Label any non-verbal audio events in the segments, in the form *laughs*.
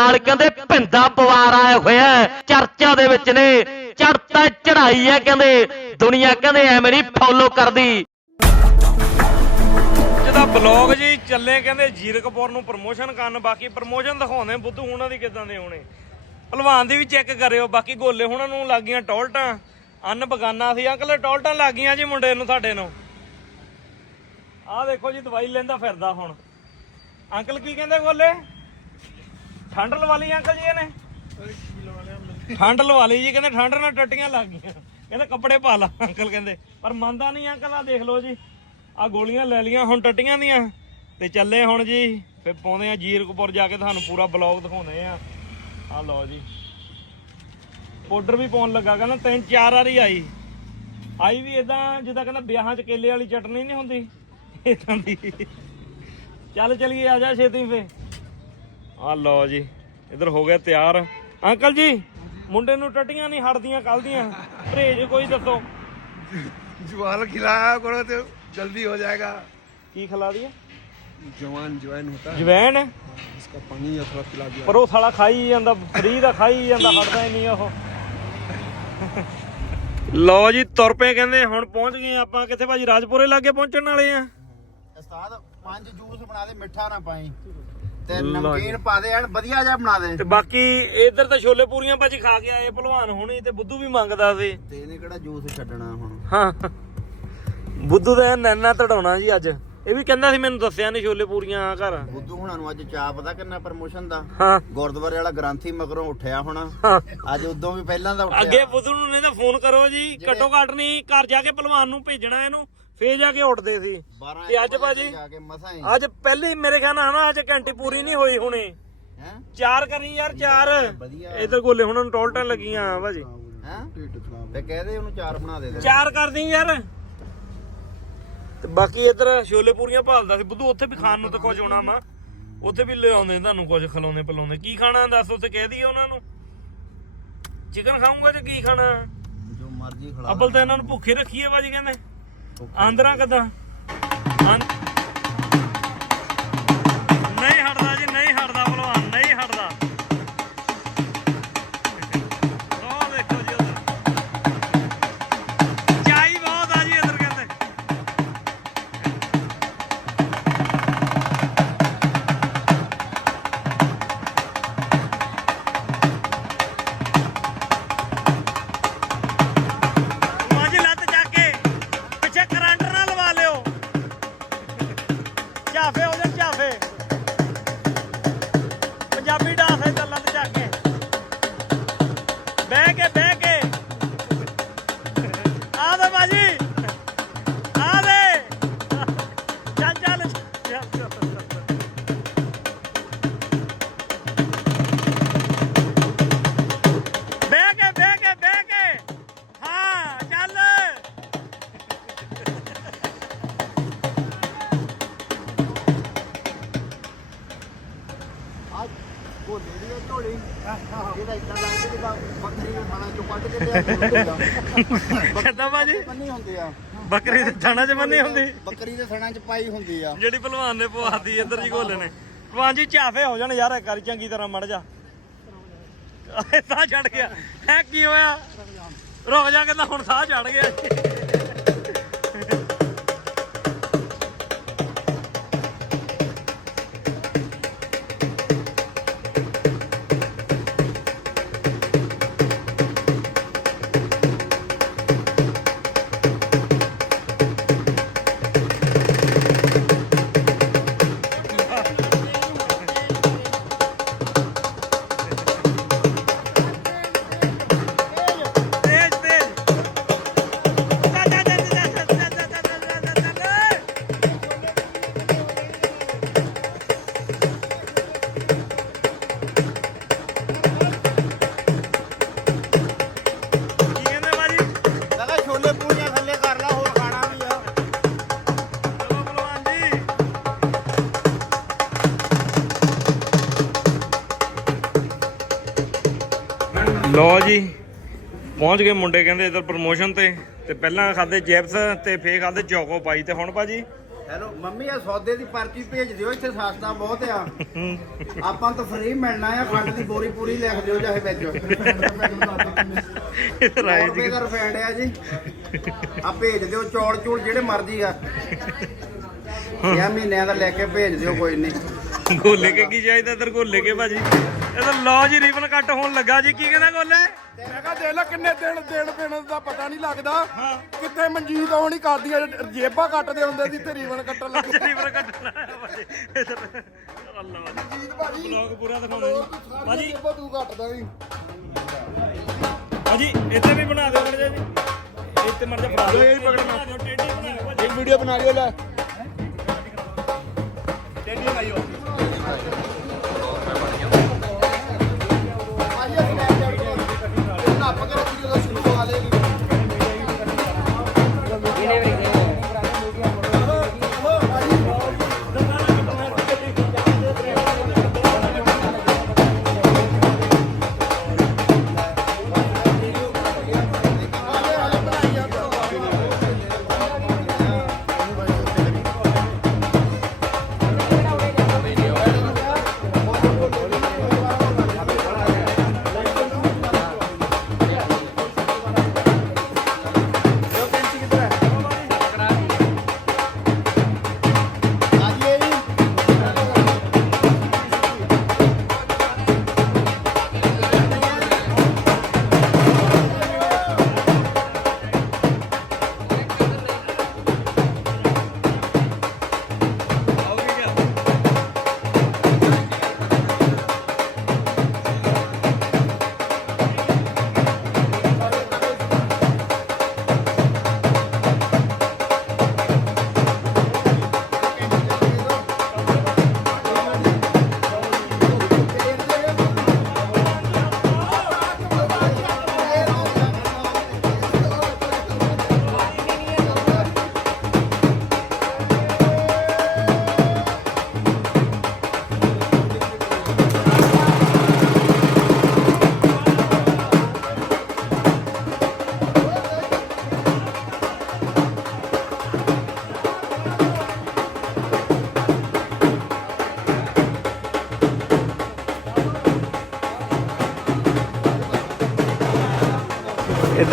ਨਾਲ ਕਹਿੰਦੇ ਭਿੰਦਾ ਪਵਾਰ ਆਇਆ ਹੋਇਆ ਚਰਚਾ ਦੇ ਵਿੱਚ ਨੇ। ਚੜਤਾ ਚੜਾਈ ਹੈ ਕਹਿੰਦੇ, ਦੁਨੀਆ ਕਹਿੰਦੇ ਐਵੇਂ ਨਹੀਂ ਫੋਲੋ ਕਰਦੀ। ਜਿਹਦਾ ਬਲੌਗ ਜੀ ਚੱਲੇ ਕਹਿੰਦੇ ਜੀਰਕਪੁਰ ਨੂੰ ਪ੍ਰਮੋਸ਼ਨ ਕਰਨ, ਬਾਕੀ ਪ੍ਰਮੋਸ਼ਨ ਦਿਖਾਉਂਦੇ ਬੁੱਧੂ ਹੁਣਾਂ ਦੀ ਕਿਦਾਂ ਦੇ ਹੋਣੇ। ਭਲਵਾਨ ਦੀ ਵੀ ਚੈੱਕ ਕਰਿਓ, ਬਾਕੀ ਗੋਲੇ ਹੁਣਾਂ ਨੂੰ ਲੱਗੀਆਂ ਟੋਲਟਾਂ। ਅੰਨ ਬਗਾਨਾ ਸੀ, ਅੰਕਲ ਟੋਲਟਾਂ ਲੱਗੀਆਂ ਜੀ ਮੁੰਡੇ ਨੂੰ, ਸਾਡੇ ਨੂੰ। ਆਹ ਦੇਖੋ ਜੀ, ਦਵਾਈ ਲੈਂਦਾ ਫਿਰਦਾ ਹੁਣ। ਅੰਕਲ ਕੀ ਕਹਿੰਦੇ ਗੋਲੇ? ਠੰਡ ਲਵਾ ਲਈ ਅੰਕਲ ਜੀ ਇਹਨੇ? ਠੰਡ ਲਵਾ ਲਈ ਜੀ, ਕਹਿੰਦੇ ਠੰਡ ਨਾਲ ਟੱਟੀਆਂ ਲੱਗ ਗਈਆਂ। ਕਹਿੰਦੇ ਕੱਪੜੇ ਪਾ ਲਾ, ਅੰਕਲ ਕਹਿੰਦੇ। ਪਰ ਮੰਨਦਾ ਨਹੀਂ ਅੰਕਲ ਆ ਦੇਖ ਲਓ ਜੀ। ਆ ਗੋਲੀਆਂ ਲੈ ਲੀਆਂ ਹੁਣ ਟੱਟੀਆਂ ਦੀਆਂ। ਤੇ ਚੱਲੇ ਹੁਣ ਜੀ ਫੇ ਪਾਉਂਦੇ ਆ ਜੀਰਕਪੁਰ ਜਾ ਕੇ ਤੁਹਾਨੂੰ ਪੂਰਾ ਬਲੌਗ ਦਿਖਾਉਂਦੇ ਆ। ਆ ਲਓ ਜੀ। ਪਾਊਡਰ ਵੀ ਪਾਉਣ ਲੱਗਾ, ਕਹਿੰਦਾ ਤਿੰਨ ਚਾਰ ਵਾਰੀ ਆਈ। ਆਈ ਵੀ ਇਦਾਂ ਜਿੱਦਾਂ ਕਹਿੰਦਾ ਵਿਆਹਾਂ 'ਚ ਕੇਲੇ ਵਾਲੀ ਚਟਨੀ ਨਹੀਂ ਹੁੰਦੀ। ਇਦਾਂ ਦੀ। ਚੱਲ ਚਲੀਏ, ਆ ਜਾ ਛੇਤੀ ਫੇ ਆ ਲਓ ਜੀ ਇਧਰ ਹੋ ਗਿਆ ਤਿਆਰ ਅੰਕਲ ਜੀ ਮੁੰਡੇ ਨੂੰ ਟੱਟੀਆਂ ਨਹੀਂ ਹਟਦੀਆਂ ਕੱਲ ਦੀਆਂ ਪਰਹੇਜ ਕੋਈ ਦੱਸੋ ज्वाल खिलाया करो तो जल्दी हो जाएगा ਕੀ ਖਿਲਾ ਦਈਏ जवान ज्वाइन होता है ਜਵੈਣ इसका पानी या थोड़ा पिला दिया ਪਰ ਉਹ ਸਾਲਾ ਖਾਈ ਜਾਂਦਾ ਫਰੀ ਦਾ ਖਾਈ ਜਾਂਦਾ ਹਟਦਾ ਹੀ ਨਹੀਂ ਉਹ ਲਓ ਜੀ ਤੁਰ ਪਏ ਕਹਿੰਦੇ ਹੁਣ ਪਹੁੰਚ ਗਏ ਆਪਾਂ ਕਿੱਥੇ ਭਾਜੀ ਰਾਜਪੁਰੇ ਲਾਗੇ ਪਹੁੰਚਣ ਵਾਲੇ ਆ ਉਸਤਾਦ ਪੰਜ ਜੂਸ ਬਣਾ ਦੇ ਮਿੱਠਾ ਨਾ ਪਾਈ ਤੇ ਨਮਕੀਨ ਪਾ ਦੇ ਐਨ ਵਧੀਆ ਜਿਹਾ ਬਣਾ ਦੇ। ਤੇ ਬਾਕੀ ਇਧਰ ਤਾਂ ਛੋਲੇ ਪੂਰੀਆਂ ਭਾਜੀ ਖਾ ਕੇ ਆਏ ਭਲਵਾਨ ਹੁਣੀ ਤੇ ਬੁੱਧੂ ਵੀ ਮੰਗਦਾ ਸੀ। ਤੇ ਇਹਨੇ ਕਿਹੜਾ ਜੂਸ ਛੱਡਣਾ ਹੁਣ? ਹਾਂ। ਬੁੱਧੂ ਦਾ ਨੈਣਾ ਤੜਾਉਣਾ ਜੀ ਅੱਜ। ਇਹ ਵੀ ਕਹਿੰਦਾ ਸੀ ਮੈਨੂੰ ਦੱਸਿਆ ਨਹੀਂ ਛੋਲੇ ਪੂਰੀਆਂ ਘਰ। ਬੁੱਧੂ ਹੁਣਾਂ ਨੂੰ ਅੱਜ ਚਾਹ ਪਤਾ ਕਿੰਨਾ ਪ੍ਰਮੋਸ਼ਨ ਦਾ? ਹਾਂ। ਗੁਰਦੁਆਰੇ ਵਾਲਾ ਗ੍ਰੰਥੀ ਮਗਰੋਂ ਉੱਠਿਆ ਹੋਣਾ। ਅੱਜ ਉਦੋਂ ਵੀ ਪਹਿਲਾਂ ਦਾ ਅੱਗੇ ਬੁੱਧੂ ਨੂੰ ਨਹੀਂ ਤਾਂ ਫੋਨ ਕਰੋ ਜੀ ਘੱਟੋ ਘੱਟ ਨਹੀਂ ਘਰ ਜਾ ਕੇ ਭਲਵਾਨ ਨੂੰ ਭੇਜਣਾ ਇਹਨੂੰ। ਫੇਰ ਜਾ ਕੇ ਉੱਠਦੇ ਸੀ। 12 ਤੇ ਅੱਜ ਭਾਜੀ ਜਾ ਕੇ ਮਸਾਂ ਹੀ। ਅੱਜ ਪਹਿਲੇ ਮੇਰੇ ਖਿਆਲ ਨਾਲ ਨਾ ਅੱਜ ਘੰਟੀ ਪੂਰੀ ਨਹੀਂ ਹੋਈ ਹੁਣੇ। ਹੈ? ਚਾਰ ਕਰੀ ਯਾਰ ਚਾਰ। ਵਧੀਆ। ਇਧਰ ਗੋਲੇ ਹੁਣ ਨੂੰ ਟੋਲਟਾਂ ਲੱਗੀਆਂ ਭਾਜੀ। ਹੈ? ਤੇ ਕਹਦੇ ਉਹਨੂੰ ਚਾਰ ਬਣਾ ਦੇ ਦੇ। ਚਾਰ ਕਰਦੀ ਯਾਰ। ਤੇ ਬਾਕੀ ਇਧਰ ਛੋਲੇ ਪੂਰੀਆਂ ਭਾਲਦਾ ਸੀ। ਬੁੱਧੂ ਉੱਥੇ ਵੀ ਖਾਣ ਨੂੰ ਤਾਂ ਕੁਝ ਆਉਣਾ ਵਾ। ਉੱਥੇ ਵੀ ਲਿਆਉਂਦੇ ਤੁਹਾਨੂੰ ਕੁਝ ਖਿਲਾਉਂਦੇ ਪਿਲਾਉਂਦੇ। ਕੀ ਖਾਣਾ ਦੱਸ ਉੱਥੇ ਕਹਿ ਦਈਏ ਉਹਨਾਂ ਨੂੰ। ਚਿਕਨ ਖਾਊਂਗਾ ਤੇ ਕੀ ਖਾਣਾ? ਜੋ ਮਰਜ਼ੀ ਖਿਲਾ ਅੱਬਲ ਤਾਂ ਇਹਨਾਂ ਨੂੰ ਭੁੱਖੇ ਰੱਖੀਏ ਬਾਜੀ ਕਹਿੰਦੇ। ਆਂਦਰਾਂ ਕਦਾਂ? ਝਾਫੇ ਉਹਦੇ ਜਾ ਝਾਫੇ ਪੰਜਾਬੀ ਇਹਦਾ ਇਦਾਂ ਲੱਗਦਾ ਬੱਕਰੀ ਦੇ ਖਾਣਾ ਚੋਂ ਕੱਢ ਕੇ ਲਿਆ ਕਿੱਦਾਂ ਬਾਜੀ ਬੰਨੀ ਹੁੰਦੀ ਆ। ਬੱਕਰੀ ਦੇ ਥਾਣਾ ਚ ਬੰਨੀ ਹੁੰਦੀ। ਬੱਕਰੀ ਦੇ ਥਣਾ ਚ ਪਾਈ ਹੁੰਦੀ ਆ। ਜਿਹੜੀ ਭਲਵਾਨ ਨੇ ਪਵਾਤੀ ਇੱਧਰ ਜੀ ਗੋਲੇ ਨੇ। ਭਲਵਾਨ ਜੀ ਝਾਫੇ ਹੋ ਜਾਣ ਯਾਰ ਇੱਕ ਵਾਰੀ ਚੰਗੀ ਤਰ੍ਹਾਂ ਮੜ ਜਾ। ਇਹ ਸਾਹ ਛੱਡ ਗਿਆ। ਹੈ ਕੀ ਹੋਇਆ? ਰੁਕ ਜਾ ਕਹਿੰਦਾ ਹੁਣ ਸਾਹ ਛੱਡ ਗਿਆ। ਲੋ ਜੀ ਪਹੁੰਚ ਗਏ ਮੁੰਡੇ ਕਹਿੰਦੇ ਇਧਰ ਪ੍ਰਮੋਸ਼ਨ ਤੇ ਤੇ ਪਹਿਲਾਂ ਖਾਦੇ ਚਿਪਸ ਤੇ ਫੇਰ ਖਾਦੇ ਚੋਕੋ ਪਾਈ ਤੇ ਹੁਣ ਭਾਜੀ? ਹੈਲੋ ਮੰਮੀ ਆ ਸੌਦੇ ਦੀ ਪਰਚੀ ਭੇਜ ਦਿਓ ਇੱਥੇ ਸਸਤਾ ਬਹੁਤ ਆ। ਆਪਾਂ ਤਾਂ ਫ੍ਰੀ ਮਿਲਣਾ ਆ ਖੰਡ ਦੀ ਬੋਰੀ ਪੂਰੀ ਲਿਖ ਦਿਓ ਚਾਹੇ ਵਿੱਚ। ਰਾਏ ਰੁਪਏ ਦਾ ਰਫੈਂਡ ਆ ਜੀ? ਆ ਭੇਜ ਦਿਓ ਚੌਲ ਚੂਲ ਜਿਹੜੇ ਮਰਜ਼ੀ ਆ। ਇਹ ਮਹੀਨਿਆਂ ਦਾ ਲੈ ਕੇ ਭੇਜ ਦਿਓ ਕੋਈ ਨਹੀਂ। ਗੋਲੇ ਕੇ ਕੀ ਚਾਹੀਦਾ ਇਧਰ ਗੋਲੇ ਕੇ ਭਾਜੀ? ਇਹ ਤਾਂ ਲਓ ਜੀ ਰੀਬਨ ਕੱਟ ਹੋਣ ਲੱਗਾ ਜੀ। ਕੀ ਕਹਿੰਦਾ ਗੋਲੇ? ਮੈਂ ਕਿਹਾ ਦੇਖ ਲੈ ਕਿੰਨੇ ਦਿਨ ਦੇਣ ਦੇਣ ਦਾ ਪਤਾ ਨਹੀਂ ਲੱਗਦਾ। ਕਿੱਥੇ ਮਨਜੀਤ ਆਉਣੀ ਕਰਦੀਆਂ ਜੇਬਾਂ ਕੱਟਦੇ ਹੁੰਦੇ ਸੀ ਤੇ ਰੀਵਨ ਕੱਟਣ ਲੱਗੇ ਰੀਬਨ ਕੱਟਣਾ ਭਾਜੀ ਇੱਧਰ ਅੱਲਾ ਮਨਜੀਤ ਭਾਜੀ ਬਲੌਗ ਪੂਰਾ ਦਿਖਾਉਣਾ ਜੀ। ਭਾਜੀ। ਜੇਬਾਂ ਤੂੰ ਕੱਟਦਾ ਵੀ ਭਾਜੀ ਇੱਥੇ ਵੀ ਬਣਾ ਦਿਓ ਮਰਜਾ ਜੀ। ਇੱਥੇ ਮਰਜਾ ਫੜਾ ਦਿਓ। ਇਹ ਪਕੜਨਾ ਟੇਢੀ ਬਣਾ ਦਿਓ। ਭਾਜੀ ਇੱਕ ਵੀਡੀਓ ਬਣਾ ਲਿਓ ਲੈ। ਟੇਡੀ ਲਾਈਓ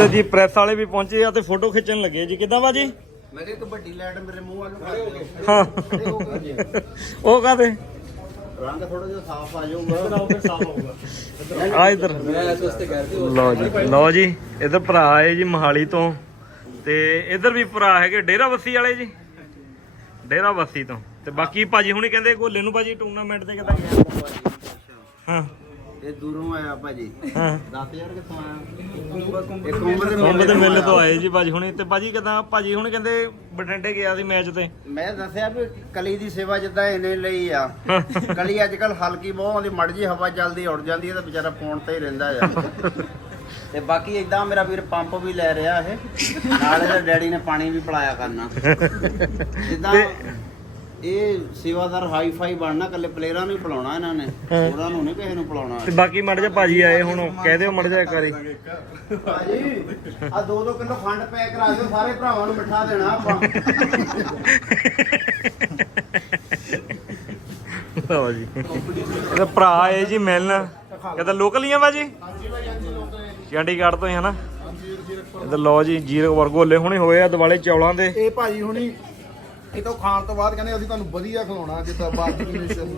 ਇੱਧਰ ਜੀ ਪ੍ਰੈਸ ਵਾਲੇ ਵੀ ਪਹੁੰਚੇ ਆ ਤੇ ਫੋਟੋ ਖਿੱਚਣ ਲੱਗੇ ਜੀ। ਕਿੱਦਾਂ ਬਾਜੀ ਮੈਂ ਕਿਹਾ ਇੱਕ ਵੱਡੀ ਲਾਈਟ ਮੇਰੇ ਮੂੰਹ ਵੱਲ ਹਾਂ। ਉਹ ਕਾਦੇ ਰੰਗ ਥੋੜਾ ਜਿਹਾ ਸਾਫ਼ ਆ ਜਾਊਗਾ। ਆ ਇਧਰ। ਲਓ ਜੀ ਲਓ ਜੀ ਇਧਰ ਭਰਾ ਆਏ ਜੀ ਮਹਾਲੀ ਤੋਂ। ਤੇ ਇਧਰ ਵੀ ਭਰਾ ਹੈਗੇ ਡੇਰਾ ਬੱਸੀ ਵਾਲੇ ਜੀ। ਡੇਰਾ ਬੱਸੀ ਤੋਂ। ਤੇ ਬਾਕੀ ਭਾਜੀ ਹੁਣੀ ਕਹਿੰਦੇ ਗੋਲੇ ਨੂੰ ਭਾਜੀ ਟੂਰਨਾਮੈਂਟ ਤੇ ਕਿੱਦਾਂ ਗਿਆ? ਹਾਂ। ਇਹ ਦੂਰੋਂ ਆਇਆ ਭਾਜੀ। ਹਾਂ। 10000 ਕਿੱਥੋਂ ਆਇਆ? ਇਹ ਕੁੰਭ ਦੇ ਕੁੰਭ ਦੇ ਮੇਲੇ ਤੋਂ ਆਏ ਜੀ ਭਾਜੀ ਹੁਣੀ ਤੇ ਭਾਜੀ ਕਿਦਾਂ ਭਾਜੀ ਹੁਣੀ ਕਹਿੰਦੇ ਬਠਿੰਡੇ ਗਿਆ ਸੀ ਮੈਚ ਤੇ। ਮੈਂ ਦੱਸਿਆ ਵੀ ਕਲੀ ਦੀ ਸੇਵਾ ਜਿੱਦਾਂ ਇਹਨੇ ਲਈ ਆ। ਕਲੀ ਅੱਜ ਕੱਲ ਹਲਕੀ ਬਹੁਤ ਆਉਂਦੀ ਮੜ ਜੀ ਹਵਾ ਚੱਲਦੀ ਉੱਡ ਜਾਂਦੀ ਹੈ ਤਾਂ ਵਿਚਾਰਾ ਫੋਨ ਤੇ ਹੀ ਰਹਿੰਦਾ ਆ। ਤੇ ਬਾਕੀ ਇਦਾਂ ਮੇਰਾ ਵੀਰ ਪੰਪ ਵੀ ਲੈ ਰਿਹਾ ਇਹ। ਨਾਲ ਇਹਦੇ ਡੈਡੀ ਨੇ ਪਾਣੀ ਵੀ ਪਿਲਾਇਆ ਕਰਨਾ। ਜਿੱਦਾਂ ਇਹ ਸੇਵਾਦਾਰ ਹਾਈ ਫਾਈ ਬਣਨਾ ਕੱਲੇ ਪਲੇਅਰਾਂ ਨੂੰ ਹੀ ਪਿਲਾਉਣਾ ਇਹਨਾਂ ਨੇ। ਹੋਰਾਂ ਨੂੰ ਨਹੀਂ ਕਿਸੇ ਨੂੰ ਪਿਲਾਉਣਾ। ਤੇ ਬਾਕੀ ਮੜ ਜਾ ਭਾਜੀ ਆਏ ਹੁਣ ਕਹਿ ਦਿਓ ਮੜ ਜਾ ਇੱਕ ਵਾਰੀ। ਭਾਜੀ ਆ 2-2 ਕਿਲੋ ਖੰਡ ਪੈਕ ਕਰਾ ਦਿਓ ਸਾਰੇ ਭਰਾਵਾਂ ਨੂੰ ਮਿੱਠਾ ਦੇਣਾ ਆਪਾਂ। ਲਓ ਜੀ। ਇਹਦਾ ਭਰਾ ਆਏ ਜੀ ਮਿਲਣ। ਕਹਿੰਦਾ ਲੋਕਲ ਹੀ ਆ ਬਾਜੀ ਚੰਡੀਗੜ੍ਹ ਤੋਂ ਹੀ ਹਨਾ ਇਹਦਾ ਲਓ ਜੀ ਜੀਰੋ ਵਰਗੋਲੇ ਹੁਣੇ ਹੋਏ ਆ ਦਿਵਾਲੇ ਚੌਲਾਂ ਦੇ। ਇਹ ਭਾਜੀ ਹੁਣੀ ਇਹ ਤੋਂ ਖਾਣ ਤੋਂ ਬਾਅਦ ਕਹਿੰਦੇ ਅਸੀਂ ਤੁਹਾਨੂੰ ਵਧੀਆ ਖਿਲਾਉਣਾ ਜਿੱਦਾਂ ਬਾਰਬੀਕਿਊ ਨੇਸ਼ਨ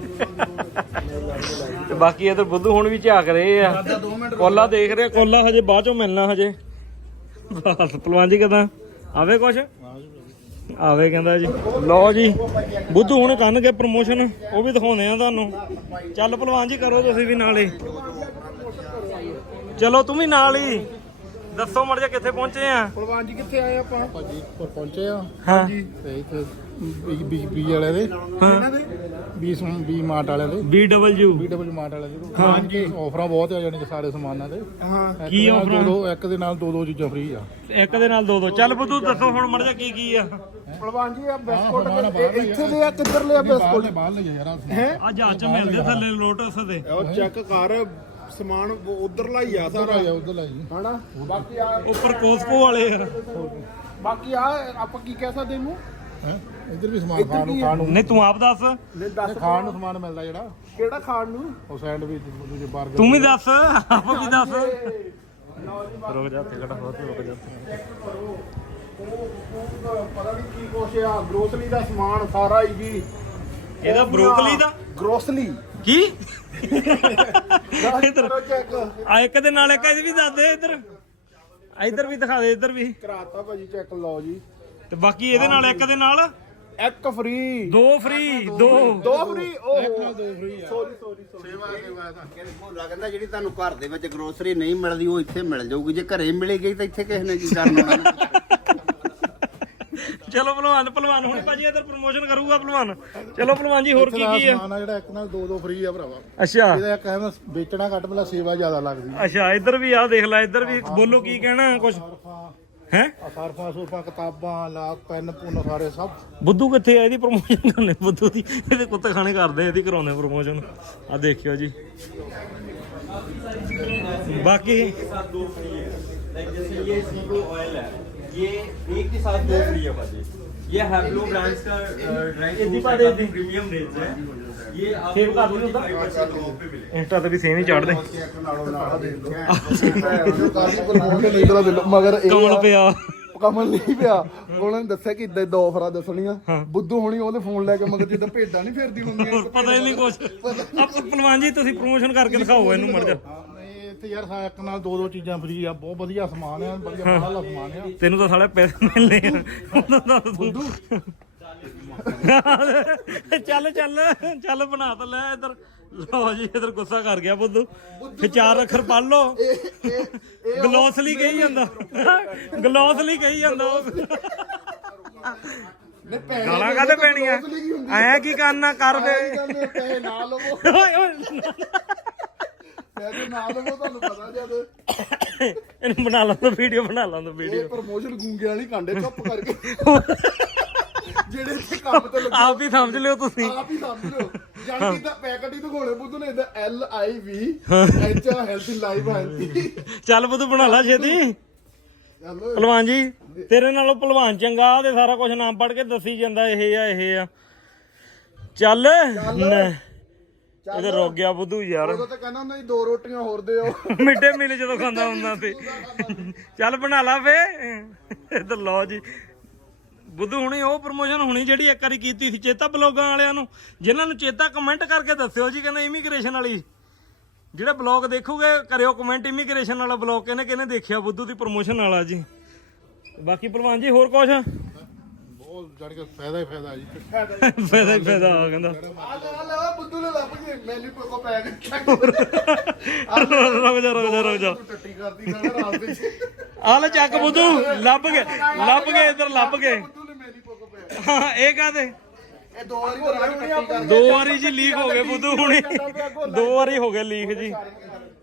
ਤੇ ਬਾਕੀ ਇਧਰ ਬੁੱਧੂ ਹੁਣ ਵੀ ਝਾਕ ਰਹੇ ਆ। ਕੋਲਾ ਦੇਖ ਰਹੇ ਕੋਲਾ ਹਜੇ ਬਾਅਦ ਚੋਂ ਮਿਲਣਾ ਹਜੇ। ਬਸ ਪਹਿਲਵਾਨ ਜੀ ਕਦਾਂ? ਆਵੇ ਕੁਛ? ਆਵੇ ਕਹਿੰਦਾ ਜੀ। ਲਓ ਜੀ ਬੁੱਧੂ ਹੁਣ ਕਰਨਗੇ ਪ੍ਰਮੋਸ਼ਨ ਉਹ ਵੀ ਦਿਖਾਉਣੇ ਆ ਤੁਹਾਨੂੰ। ਚੱਲ ਪਹਿਲਵਾਨ ਜੀ ਕਰੋ ਤੁਸੀਂ ਵੀ ਨਾਲੇ। ਚਲੋ ਤੂੰ ਵੀ ਨਾਲ ਹੀ। ਦੱਸੋ ਮੜ ਜਾ ਕਿੱਥੇ ਪਹੁੰਚੇ ਆ? ਭਲਵਾਨ ਜੀ ਕਿੱਥੇ ਆਏ ਆਪਾਂ? ਭਾਜੀ ਪਰ ਪਹੁੰਚੇ ਆ। ਹਾਂ। ਤੇ ਇੱਥੇ ਬੀ ਬੀ ਬੀ ਵਾਲੇ ਦੇ। ਹਾਂ। ਬੀ ਬੀ ਮਾਰਟ ਵਾਲੇ ਦੇ। BW ਬੀ ਡਬਲਯੂ ਮਾਰਟ ਵਾਲੇ ਦੇ। ਹਾਂਜੀ ਆਫਰਾਂ ਬਹੁਤ ਆ ਜਾਣੀ ਕਿ ਸਾਰੇ ਸਮਾਨਾਂ ਦੇ। ਹਾਂ। ਕੀ offer ਆ? ਦੋ ਇੱਕ ਦੇ ਨਾਲ ਦੋ ਦੋ ਚੀਜ਼ਾਂ ਫ੍ਰੀ ਆ। ਇੱਕ ਦੇ ਨਾਲ ਦੋ ਦੋ ਚੱਲ ਬੁੱਧੂ ਦੱਸੋ ਹੁਣ ਮੜ ਜਾ ਕੀ ਕੀ ਆ? ਭਲਵਾਨ ਜੀ ਆ ਬਿਸਕੁਟ ਇੱਥੇ ਦੇ ਆ ਕਿੱਧਰ ਲਿਆ ਬਿਸਕੁਟ? ਬਾਹਰ ਲੈ ਯਾਰ ਹੈ? ਆ ਜਹਾਜ਼ ਚ ਮਿਲਦੇ ਥੱਲੇ ਲੋਟਸ ਦੇ। ਉਹ ਚੈੱਕ ਕਰ ਸਮਾਨ ਉਧਰ ਲਾਈ ਆ ਸਾਰਾ। ਉਧਰ ਲਾਈ ਹਨਾ? ਬਾਕੀ ਆ ਉੱਪਰ ਕੋਸਕੋ ਵਾਲੇ ਆ। ਬਾਕੀ ਆ ਆਪਾਂ ਕੀ ਕਹਿ ਸਕਦੇ ਇਹਨੂੰ ਇੱਧਰ ਵੀ ਸਮਾਨ ਖਾਣ ਨੂੰ ਖਾਣ ਨੂੰ ਨਹੀਂ ਤੂੰ ਆਪ ਦੱਸ। ਦੱਸ ਖਾਣ ਨੂੰ ਸਮਾਨ ਮਿਲਦਾ ਜਿਹੜਾ। ਕਿਹੜਾ ਖਾਣ ਨੂੰ? ਉਹ ਸੈਂਡਵਿਚ ਦੂਜੇ 버ਗਰ ਤੂੰ ਵੀ ਦੱਸ ਆਪ ਵੀ ਦੱਸ। ਰੁਕ ਜਾ ਤੇ ਕਿਹੜਾ ਹੋ ਰੁਕ ਜਾ। ਪਤਾ ਨਹੀਂ ਕੀ ਕੁਛ ਆ। ਗਰੋਸਰੀ ਦਾ ਸਮਾਨ ਸਾਰਾ ਹੀ ਜੀ। ਇਹਦਾ ਬਰੋਕਲੀ ਦਾ? ਗਰੋਸਰੀ। ਕੀ? ਚੈੱਕ ਆ ਇੱਕ ਦੇ ਨਾਲ ਇੱਕ ਇਹ ਵੀ ਦੱਸ ਦੇ ਇੱਧਰ। ਇੱਧਰ ਵੀ ਦਿਖਾ ਦੇ ਇੱਧਰ ਵੀ। ਕਰਾਤਾ ਭਾਜੀ ਚੈੱਕ ਲਓ ਜੀ। ਤੇ ਬਾਕੀ ਇਹਦੇ ਨਾਲ ਇੱਕ ਦੇ ਨਾਲ? ਇੱਕ ਫ੍ਰੀ ਦੋ ਫ੍ਰੀ ਦੋ। ਦੋ ਫ੍ਰੀ ਉਹ ਸੌਰੀ ਸੌਰੀ ਸੌਰੀ ਭੋਲਾ ਕਹਿੰਦਾ ਜਿਹੜੀ ਤੁਹਾਨੂੰ ਘਰ ਦੇ ਵਿੱਚ ਗਰੋਸਰੀ ਨਹੀਂ ਮਿਲਦੀ ਉਹ ਇੱਥੇ ਮਿਲ ਜਾਊਗੀ। ਜੇ ਘਰੇ ਮਿਲੇ ਗਈ ਤਾਂ ਇੱਥੇ ਕਿਸ ਨੇ ਕੀ ਕਰਨਾ? ਚਲੋ ਭਲਵਾਨ ਭਲਵਾਨ ਹੁਣ ਭਾਜੀ ਇੱਧਰ ਪ੍ਰਮੋਸ਼ਨ ਕਰੂਗਾ ਭਲਵਾਨ। ਚਲੋ ਭਲਵਾਨ ਜੀ ਹੋਰ ਕੀ ਕੀ ਆ? ਸਮਾਨ ਆ ਜਿਹੜਾ ਇੱਕ ਨਾਲ ਦੋ ਦੋ ਫ੍ਰੀ ਆ ਭਰਾਵਾ। ਅੱਛਾ। ਇਹਦਾ ਇੱਕ ਐਵੇਂ ਵੇਚਣਾ ਘੱਟ ਮਿਲਾ ਸੇਵਾ ਜ਼ਿਆਦਾ ਲੱਗਦੀ। ਅੱਛਾ ਇੱਧਰ ਵੀ ਆ ਦੇਖ ਲੈ ਇੱਧਰ ਵੀ ਬੋਲੋ ਕੀ ਕਹਿਣਾ ਕੁਝ ਹੈ? ਸਰਫਾਂ ਸੁਰਫਾਂ ਕਿਤਾਬਾਂ ਲਾਕ ਪੈਨ ਪੁੰਨ ਸਾਰੇ ਸਭ। ਬੁੱਧੂ ਕਿੱਥੇ ਆ? ਇਹਦੀ ਪ੍ਰਮੋਸ਼ਨ ਕਰਨੇ ਬੁੱਧੂ ਦੀ। ਇਹਦੇ ਕੁੱਤੇ ਖਾਣੇ ਕਰਦੇ ਇਹਦੀ ਕਰਾਉਣੇ ਪ੍ਰਮੋਸ਼ਨ ਆ ਦੇਖਿਓ ਜੀ। ਬਾਕੀ जैसे ये सीको ऑयल है ये एक के साथ दो फ्री है भाजी ये हैवलो ब्रांड्स का ड्राई फ्रूट प्रीमियम रेंज है ये आपको सेव कर दो 25% ऑफ पे मिलेगा ਇੰਸਟਾ ਤੇ ਵੀ ਸੇਮ ਹੀ ਚੜਦੇ ਮਗਰ ਇਹ ਕਮਲ ਆ, ਪਿਆ ਕਮਲ ਨਹੀਂ ਪਿਆ ਉਹਨਾਂ ਨੇ ਦੱਸਿਆ ਕਿ ਇਦਾਂ ਦੋ ਆਫਰਾਂ ਦੱਸਣੀਆਂ ਬੁੱਧੂ ਹੋਣੀ ਉਹਦੇ ਫੋਨ ਲੈ ਕੇ ਮਗਰ ਜਿੱਦਾਂ ਭੇਡਾਂ ਨਹੀਂ ਫਿਰਦੀ ਹੁੰਦੀਆਂ ਪਤਾ ਹੀ ਨਹੀਂ ਕੁਛ ਆ ਪਹਿਲਵਾਨ ਜੀ ਤੁਸੀਂ ਪ੍ਰਮੋਸ਼ਨ ਕਰਕੇ ਦਿਖਾਓ ਇਹਨੂੰ ਮੜ ਜਾ ਨਹੀਂ ਇੱਥੇ ਯਾਰ ਸਾ ਇੱਕ ਨਾਲ ਦੋ ਦੋ ਚੀਜ਼ਾਂ ਫ੍ਰੀ ਆ ਬਹੁਤ ਵਧੀਆ ਸਮਾਨ ਆ ਵਧੀਆ ਬਾਹਲਾ ਸਮਾਨ ਆ। ਤੈਨੂੰ ਤਾਂ ਸਾਲੇ ਪੈਸੇ ਮਿਲਨੇ ਆ। ਉਹਨਾਂ ਦਾ ਬੁੱਧੂ ਚੱਲ ਚੱਲ ਚੱਲ ਬਣਾ ਤਾਂ ਲੈ ਇੱਧਰ। ਲਓ ਜੀ ਇੱਧਰ ਗੁੱਸਾ ਕਰ ਗਿਆ ਬੁੱਧੂ। ਫਿਰ ਚਾਰ ਅੱਖਰ ਪੜ ਲਓ। ਗਲੋਸਲੀ ਕਹੀ ਜਾਂਦਾ। ਗਲੋਸਲੀ ਕਹੀ ਜਾਂਦਾ ਗਾਲਾਂ ਕਾਹਦੇ ਪੈਣੀਆਂ? ਐ ਕੀ ਕਰਨਾ ਕਰ ਦੇ ਓਏ ਓਏ ਪੈਸੇ ਨਾ ਲਵੋ ਤੁਹਾਨੂੰ ਪਤਾ ਜਦ ਇਹਨੂੰ ਬਣਾ ਲਾਂ ਤਾਂ ਵੀਡੀਓ ਬਣਾ ਲਾਂ ਤਾਂ ਵੀਡੀਓ ਇਹ ਪ੍ਰਮੋਸ਼ਨ ਗੂੰਗੇ ਵਾਲੀ ਕਾਂਡੇ ਚੁੱਪ ਕਰਕੇ। ਜਿਹੜੇ ਇੱਥੇ ਕੰਮ ਤੇ ਲੱਗੇ ਆਪ ਹੀ ਸਮਝ ਲਿਓ ਤੁਸੀਂ। ਆਪ ਹੀ ਸਮਝ ਲਓ। ਜਾਨੀ ਕਿ ਤਾਂ ਪੈਕਟ ਹੀ ਦਿਖਾਉਣੇ ਬੁੱਧੂ ਨੇ ਇਹਦਾ L I V H healthy live healthy ਚੱਲ ਬੁੱਧੂ ਬਣਾ ਲਾ ਛੇਤੀ। ਚੱਲ। ਪਹਿਲਵਾਨ ਜੀ ਤੇਰੇ ਨਾਲੋਂ ਪਹਿਲਵਾਨ ਚੰਗਾ ਤੇ ਸਾਰਾ ਕੁਝ ਨਾਮ ਪੜ ਕੇ ਦੱਸੀ ਜਾਂਦਾ ਇਹ ਆ ਇਹ ਆ। ਚੱਲ। ਲੈ। ਇਹਦੇ ਰੁਕ ਗਿਆ ਬੁੱਧੂ ਯਾਰ। ਉਦੋਂ ਤਾਂ ਕਹਿੰਦਾ ਹੁੰਦਾ ਸੀ ਦੋ ਰੋਟੀਆਂ ਹੋਰ ਦਿਓ। *laughs* ਮਿੱਡੇ ਮਿਲ ਜਦੋਂ ਖਾਂਦਾ ਹੁੰਦਾ ਸੀ। ਚੱਲ ਬਣਾ ਲਾ ਫੇ। ਇਧਰ ਲਓ ਜੀ। ਬੁੱਧੂ ਹੁਣੀ ਉਹ ਪ੍ਰਮੋਸ਼ਨ ਹੁਣੀ ਜਿਹੜੀ ਇੱਕ ਵਾਰੀ ਕੀਤੀ ਸੀ ਚੇਤਾ ਬਲੌਗਾਂ ਵਾਲਿਆਂ ਨੂੰ। ਜਿਨ੍ਹਾਂ ਨੂੰ ਚੇਤਾ ਕਮੈਂਟ ਕਰਕੇ ਦੱਸਿਓ ਜੀ ਕਹਿੰਦੇ ਇਮੀਗ੍ਰੇਸ਼ਨ ਵਾਲੀ। ਜਿਹੜੇ ਬਲੌਗ ਦੇਖੋਗੇ ਕਰਿਓ ਕਮੈਂਟ ਇਮੀਗ੍ਰੇਸ਼ਨ ਵਾਲਾ ਬਲੌਗ। ਕਿਹਨੇ ਕਿਹਨੇ ਦੇਖਿਆ ਬੁੱਧੂ ਦੀ ਪ੍ਰਮੋਸ਼ਨ ਵਾਲਾ ਜੀ। ਬਾਕੀ ਪ੍ਰਵਾਨ ਜੀ ਹੋਰ ਕੁਝ ਬਹੁਤ ਜੜ ਕੇ ਫਾਇਦਾ ਹੀ ਫਾਇਦਾ ਜੀ। ਫਾਇਦਾ ਹੀ ਫਾਇਦਾ ਆ ਕਹਿੰਦਾ। ਆ ਲੈ ਆ ਲੈ ਆ ਬੁੱਧੂ ਨੇ ਲੱਭ ਕੇ ਮੈਨੂੰ ਕੋਕੋ ਪੈ ਗਿਆ ਰੁਕ ਜਾ ਰੁਕ ਜਾ ਰੁਕ ਜਾ ਟੱਟੀ ਕਰਦੀ ਨਾ ਰਾਤ ਦੇ ਆ ਲੈ ਚੱਕ ਬੁੱਧੂ ਲੱਭ ਗਏ ਲੱਭ ਗਏ ਇੱਧਰ ਲੱਭ ਗਏ ਹਾਂ ਇਹ ਕਾਦੇ ਇਹ ਦੋ ਵਾਰੀ ਕਰਾ ਕੇ ਟੱਟੀ ਕਰ ਦੋ ਵਾਰੀ ਜੀ ਲੀਕ ਹੋ ਗਏ ਬੁੱਧੂ ਹੁਣੀ। ਦੋ ਵਾਰੀ ਹੋ ਗਏ ਲੀਕ ਜੀ।